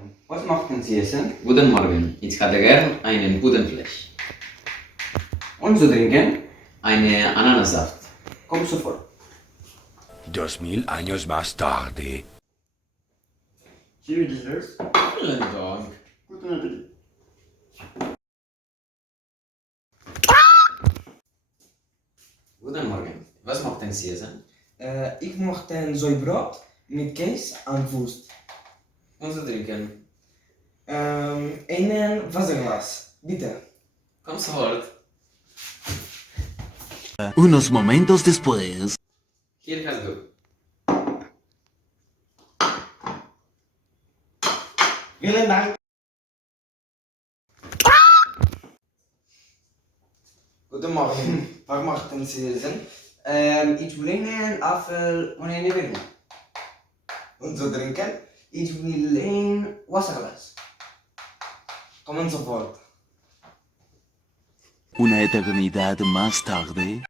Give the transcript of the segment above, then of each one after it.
Morgen. Was möchten Sie essen? Guten Morgen, ich hätte gern einen Putenfleisch. Und zu trinken? Eine Ananassaft. Komm sofort. 2000 años más tarde. Hier Desserts. Vielen Dank. Guten Appetit. Guten Morgen, was möchten Sie essen? Ich möchte ein Säubrot mit Käse und Wurst. Und zu trinken. Einen Wasserglas, bitte. Komm sofort. Unos momentos después. Hier hast du. Vielen Dank. Guten Morgen. Was möchten Sie essen? Ich will einen Apfel und eine Birne. Und zu trinken? Ich will ein Wasserglas. Kommen sofort. Una eternidad más tarde.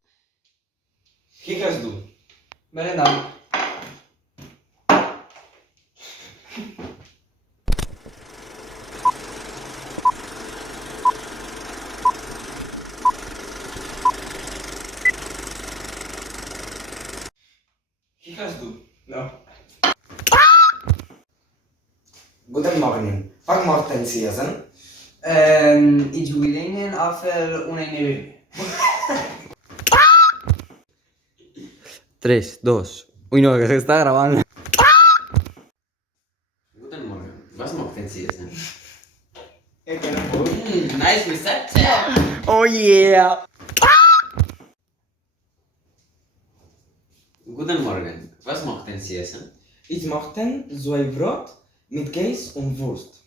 Hier hast du. Vielen Dank. Hier hast du. Ja. Guten Morgen. Was möchten Sie essen? Ich will einen Apfel und eine Birne. 3, 2. Uy, no, que se está grabando. Guten Morgen, was möchten Sie essen? Nice reception! Oh yeah! Guten Morgen, was möchten Sie essen? Ich möchte Säubrot mit Käse und Wurst.